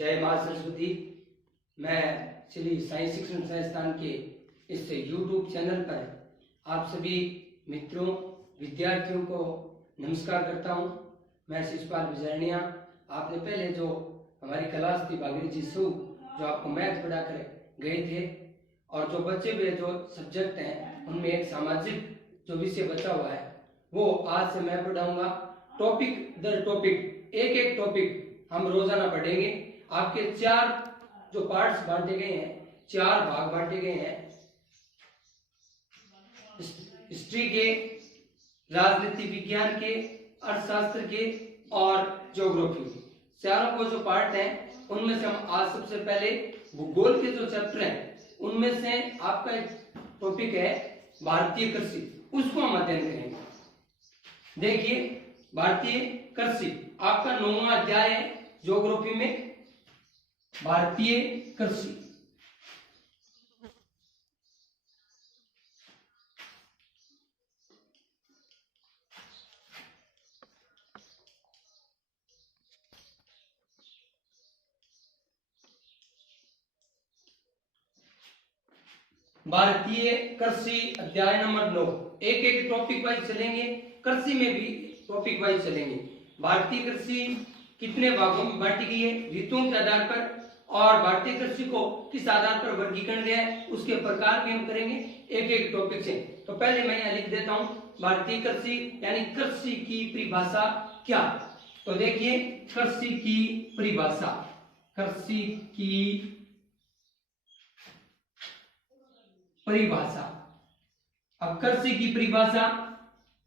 जय मां सरस्वती। मैं श्री साई शिक्षण संस्थान के इस YouTube चैनल पर आप सभी मित्रों विद्यार्थियों को नमस्कार करता हूं। मैं शिषपाल विजयनिया। आपने पहले जो हमारी क्लास थी भागीरथी सु जो आपको मैथ पढ़ा कर गए थे, और जो बच्चे हुए जो सब्जेक्ट हैं उनमें एक सामाजिक जो विषय बचा हुआ है वो आज से मैं पढ़ाऊंगा। टॉपिक दर टॉपिक, एक एक टॉपिक हम रोजाना पढ़ेंगे। आपके 4 जो पार्ट्स बांटे गए हैं, 4 भाग बांटे गए हैं, हिस्ट्री के, राजनीति विज्ञान के, अर्थशास्त्र के और ज्योग्राफी के। चारों को जो पार्ट हैं उनमें से हम आज सबसे पहले भूगोल के जो चैप्टर हैं उनमें से आपका एक टॉपिक है भारतीय कृषि, उसको हम अध्ययन करेंगे। देखिए, भारतीय कृषि आपका 9वां अध्याय है ज्योग्राफी में, भारतीय कृषि। भारतीय कृषि अध्याय नंबर 9। एक एक टॉपिक वाइज चलेंगे, कृषि में भी टॉपिक वाइज चलेंगे। भारतीय कृषि कितने भागों में बांटी गई है ऋतुओं के आधार पर, और भारतीय कृषि को किस आधार पर वर्गीकरण गया है उसके प्रकार भी हम करेंगे एक एक टॉपिक से। तो पहले मैं यहाँ लिख देता हूं भारतीय कृषि यानी कृषि की परिभाषा क्या। तो देखिए, कृषि की परिभाषा, कृषि की परिभाषा। अब कृषि की परिभाषा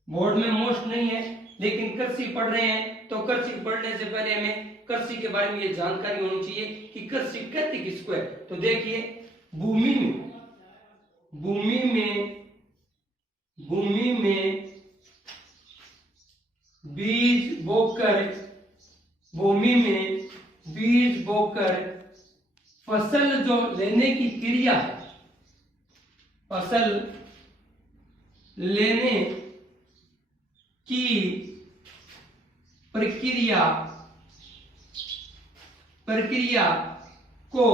बोर्ड में मोस्ट नहीं है, लेकिन कृषि पढ़ रहे हैं तो कृषि पढ़ने से पहले हमें कृषि के बारे में ये जानकारी होनी चाहिए कि कृषि कहते किसको है। तो देखिए, भूमि में बीज बोकर फसल जो लेने की क्रिया है, फसल लेने की प्रक्रिया को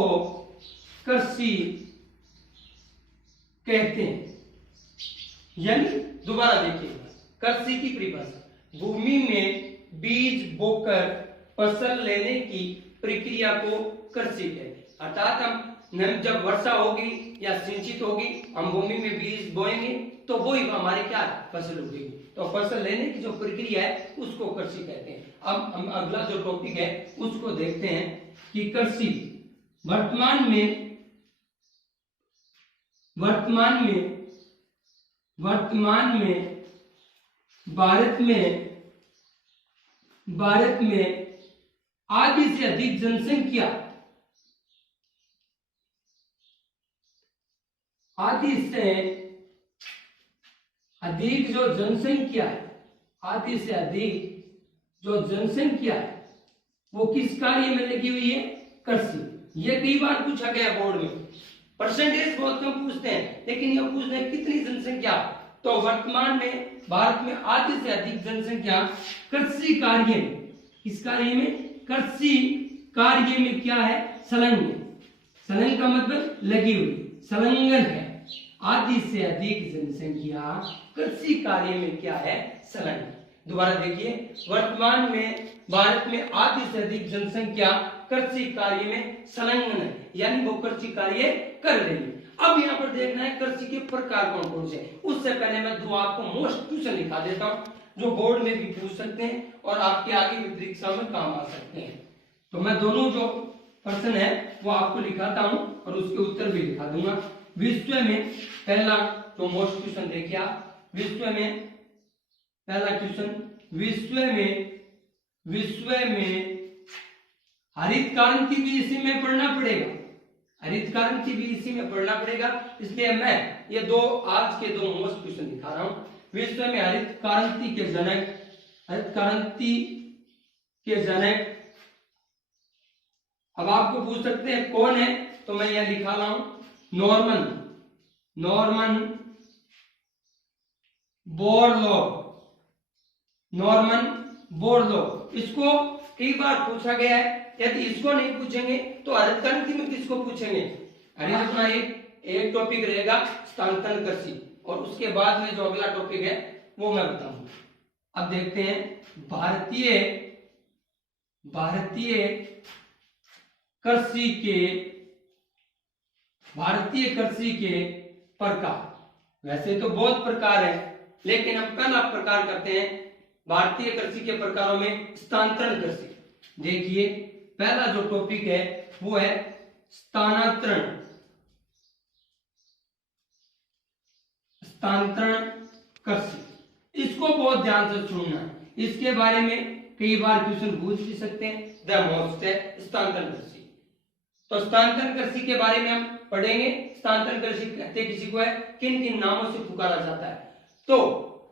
कृषि कहते हैं। यानी दोबारा देखिए, कृषि की परिभाषा, भूमि में बीज बोकर फसल लेने की प्रक्रिया को कृषि कहते हैं। अर्थात हम जब वर्षा होगी या सिंचित होगी, हम भूमि में बीज बोएंगे तो वही हमारी क्या फसल उगेगी। तो फसल लेने की जो प्रक्रिया है उसको कृषि कहते हैं। अब हम अगला जो टॉपिक है उसको देखते हैं कि कृषि वर्तमान में भारत में आधी से अधिक जनसंख्या, आधी से अधिक जो जनसंख्या है, आधी से अधिक जो जनसंख्या है वो किस कार्य में लगी हुई है? कृषि। ये कई बार पूछा गया बोर्ड में, परसेंटेज बहुत कम पूछते हैं, लेकिन ये पूछते हैं कितनी जनसंख्या। तो वर्तमान में भारत में आधी से अधिक जनसंख्या कृषि कार्य में, किस कार्य में? कृषि कार्य में क्या है? संलग्न। संलग्न का मतलब लगी हुई, संलग्न है। आधी से अधिक जनसंख्या कृषि कार्य में क्या है? संलग्न। दोबारा देखिए, वर्तमान में भारत में आधी से अधिक जनसंख्या कृषि कार्य में संलग्न है, यानी वो कृषि कार्य कर रही है। अब यहाँ पर देखना है कृषि के प्रकार कौन कौन से। उससे पहले मैं 2 आपको मोस्ट क्वेश्चन लिखा देता हूँ जो बोर्ड में भी पूछ सकते हैं और आपके आगे भी परीक्षा में काम आ सकते हैं। तो मैं दोनों जो प्रश्न है वो आपको लिखाता हूँ और उसके उत्तर भी लिखा दूंगा। विश्व में पहला जो मोस्ट क्वेश्चन देखिए आप, विश्व में पहला क्वेश्चन, विश्व में हरित क्रांति भी इसी में पढ़ना पड़ेगा, हरित क्रांति भी इसी में पढ़ना पड़ेगा, इसलिए मैं ये आज के 2 मोस्ट क्वेश्चन दिखा रहा हूं। विश्व में हरित क्रांति के जनक अब आपको पूछ सकते हैं कौन है, तो मैं यह लिखा रहा हूं, नॉर्मन बोरलॉग। इसको कई बार पूछा गया है यदि इसको नहीं पूछेंगे तो हरित क्रांति में किसको पूछेंगे? अरे अपना एक टॉपिक रहेगा स्थानांतरण कृषि, और उसके बाद में जो अगला टॉपिक है वो मैं बताऊंगा। अब देखते हैं भारतीय कृषि के प्रकार। वैसे तो बहुत प्रकार है, लेकिन हम पहला प्रकार करते हैं भारतीय कृषि के प्रकारों में स्थानांतरण कृषि। देखिए पहला जो टॉपिक है वो है स्थानांतरण कृषि। इसको बहुत ध्यान से सुनना है, इसके बारे में कई बार क्वेश्चन पूछ भी सकते हैं। द मोस्ट है स्थानांतरण कृषि। तो स्थानांतरण कृषि के बारे में हम पढ़ेंगे। स्थानांतरण कृषि कहते किसी को है, किन किन नामों से पुकारा जाता है? तो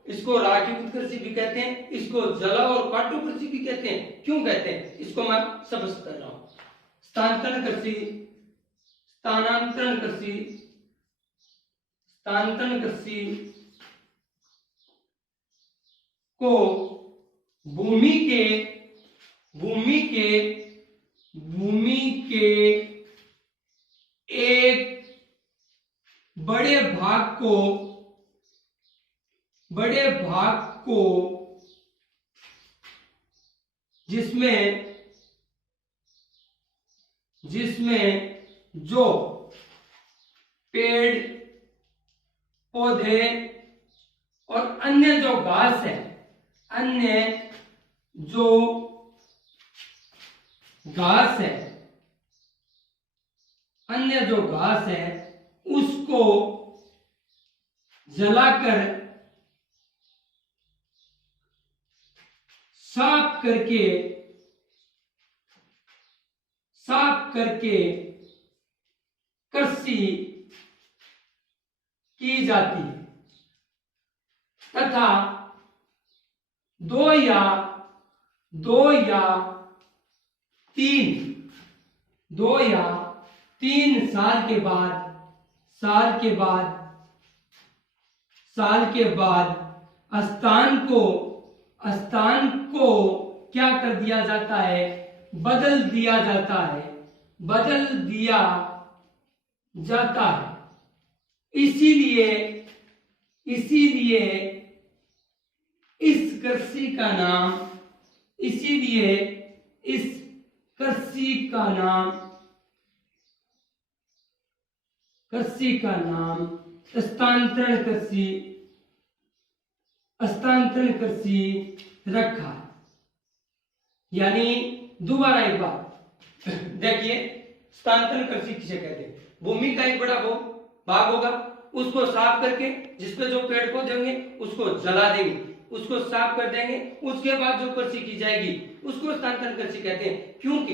इसको राखीभूत कृषि भी कहते हैं, इसको जलाओ और काटो कृषि भी कहते हैं। क्यों कहते हैं इसको मैं स्पष्ट कर रहा हूं। स्थानांतरण कृषि को भूमि के एक बड़े भाग को जिसमें जो पेड़ पौधे और अन्य जो घास है उसको जलाकर साफ करके कृषि की जाती है, तथा दो या तीन साल के बाद स्थान को क्या कर दिया जाता है? बदल दिया जाता है। इसीलिए इस कृषि का नाम स्थानांतरण कृषि रखा। यानी दोबारा एक बार देखिए, स्थानांतरण कृषि किसे कहते हैं? भूमि का एक बड़ा भाग होगा, उसको साफ करके जिसपे जो पेड़ पौधे होंगे उसको जला देंगे, उसको साफ कर देंगे, उसके बाद जो कृषि की जाएगी उसको स्थानांतरण कृषि कहते हैं। क्योंकि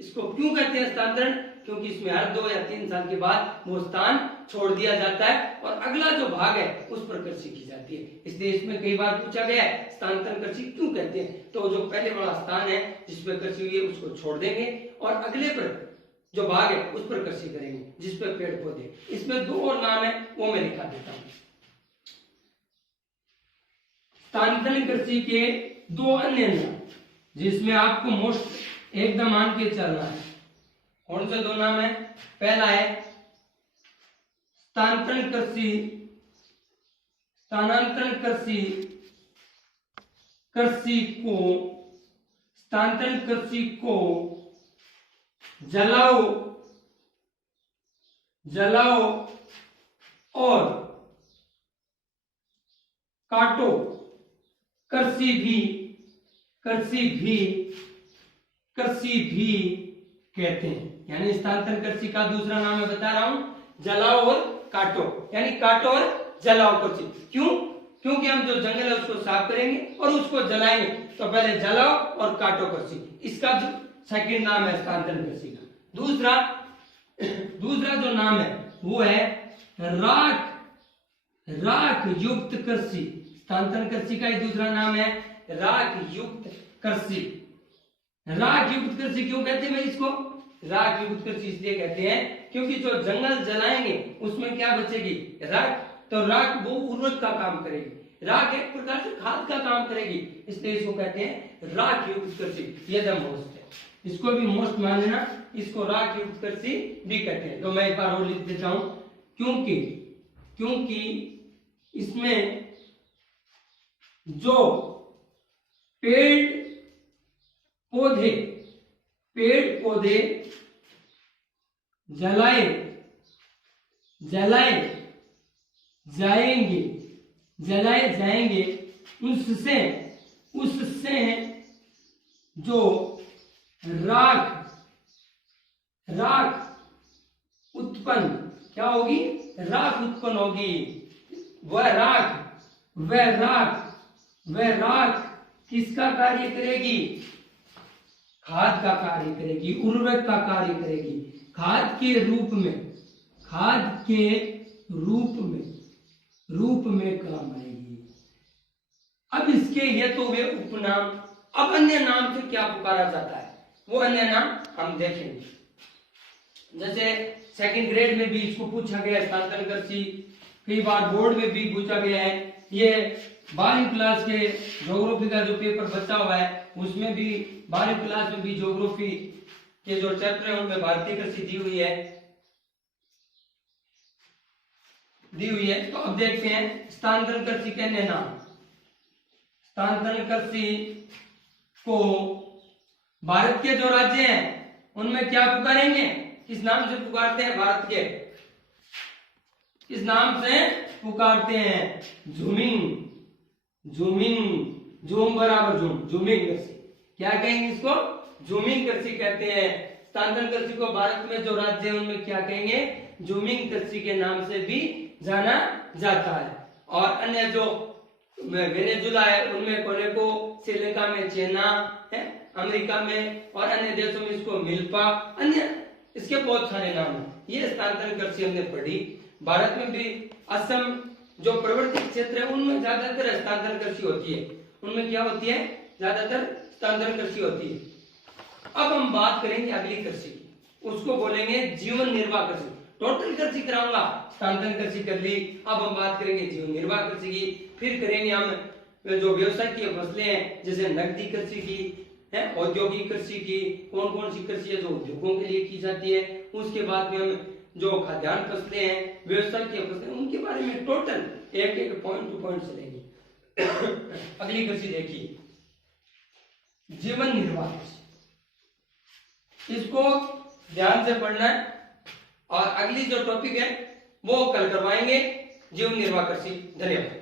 इसको क्यों कहते हैं स्थानांतरण? क्योंकि इसमें हर 2 या 3 साल के बाद वो स्थान छोड़ दिया जाता है और अगला जो भाग है उस पर कृषि की जाती है। इसलिए इसमें कई बार पूछा गया है स्थानांतरण कृषि क्यों कहते हैं? तो जो पहले वाला स्थान है जिस पर कृषि हुई है उसको छोड़ देंगे और अगले पर जो भाग है उस पर कृषि करेंगे जिस पर पेड़ पौधे। इसमें 2 और नाम है, वो मैं लिखा देता हूं। स्थानांतरण कृषि के 2 अन्य नाम जिसमें आपको मोस्ट एकदम मान के चलना है। कौन से 2 नाम है? पहला है स्थानांतरण कृषि को जलाओ और काटो कृषि भी कहते हैं। यानी स्थानांतरण कृषि का दूसरा नाम मैं बता रहा हूं, जलाओ और काटो, यानी काटो और जलाओ कृषि। क्यों? क्योंकि हम जो जंगल है उसको साफ करेंगे और उसको जलाएंगे, तो पहले जलाओ और काटो कृषि, इसका जो सेकंड नाम है स्थानांतरण कृषि का। दूसरा जो नाम है वो है राख युक्त कृषि। स्थानांतरण कृषि का ही दूसरा नाम है राख युक्त कृषि। राख युक्त कृषि क्यों कहते हैं? इसको राख युक्त कृषि इसलिए कहते हैं क्योंकि जो जंगल जलाएंगे उसमें क्या बचेगी? राख। तो राख वो उर्वरक का काम करेगी, राख एक प्रकार से खाद का काम करेगी, इसलिए इसको कहते हैं राख युक्त कृषि। ये द मोस्ट है। इसको भी मोस्ट मान लेना, इसको राग युक्त कृषि भी कहते हैं। तो मैं एक बार और लिख देता हूं, क्योंकि इसमें जो पेड़ पौधे जलाए जाएंगे उससे जो राख उत्पन्न क्या होगी? राख उत्पन्न होगी। वह राख किसका कार्य करेगी? खाद का कार्य करेगी, उर्वरक का कार्य करेगी, खाद के रूप में काम आएगी। अब इसके ये तो वे उपनाम, अब अन्य नाम से क्या पुकारा जाता है वो अन्य नाम हम देखेंगे। जैसे सेकंड ग्रेड में भी इसको पूछा गया, स्थानांतरण कृषि, कई बार बोर्ड में भी पूछा गया है। ये 12वीं क्लास के ज्योग्राफी का जो पेपर बचा हुआ है उसमें भी 12वीं क्लास में भी ज्योग्राफी के जो चैप्टर है उनमें भारतीय कृषि दी हुई है। तो अब देखते हैं स्थानांतरण कृषि के अन्य नाम। स्थानांतरण कृषि को भारत के जो राज्य हैं उनमें क्या पुकारेंगे? किस नाम से पुकारते हैं? भारत के किस नाम से पुकारते हैं? झूम बराबर झूमिंग कृषि। क्या कहेंगे इसको? झूमिंग कृषि कहते हैं। स्थानांतरण कृषि को भारत में जो राज्य है उनमें क्या कहेंगे? झूमिंग कृषि के नाम से भी जाना जाता है। और अन्य जो वेनेजुला है उनमें कोलेको, श्रीलंका में चेना है, अमेरिका में और अन्य देशों में इसको मिल्पा, अन्य इसके बहुत सारे नाम हैं। ये स्थानांतरण कृषि हमने पढ़ी। भारत में भी असम जो प्रवर्ती क्षेत्र है उनमें ज्यादातर स्थानांतरण कृषि होती है। उनमें क्या होती है? ज्यादातर स्थानांतरण कृषि होती है। अब हम बात करेंगे अगली कृषि की, उसको बोलेंगे जीवन निर्वाह कृषि। टोटल कृषि कराऊंगा, स्थानांतरण कृषि कर ली, अब हम बात करेंगे जीवन निर्वाह कृषि की। फिर करेंगे हम जो व्यवसाय की फसलें हैं जैसे नकदी कृषि की है, औद्योगिक कृषि की, कौन कौन सी कृषि है जो उद्योगों के लिए की जाती है। उसके बाद में हम जो खाद्यान्न फसलें हैं, व्यवसाय की फसलें, उनके बारे में टोटल एक पॉइंट टू पॉइंट चलेंगे। अगली कृषि देखिए, जीवन निर्वाह कृषि। इसको ध्यान से पढ़ना है और अगली जो टॉपिक है वो कल करवाएंगे, जीवन निर्वाह कृषि। धन्यवाद।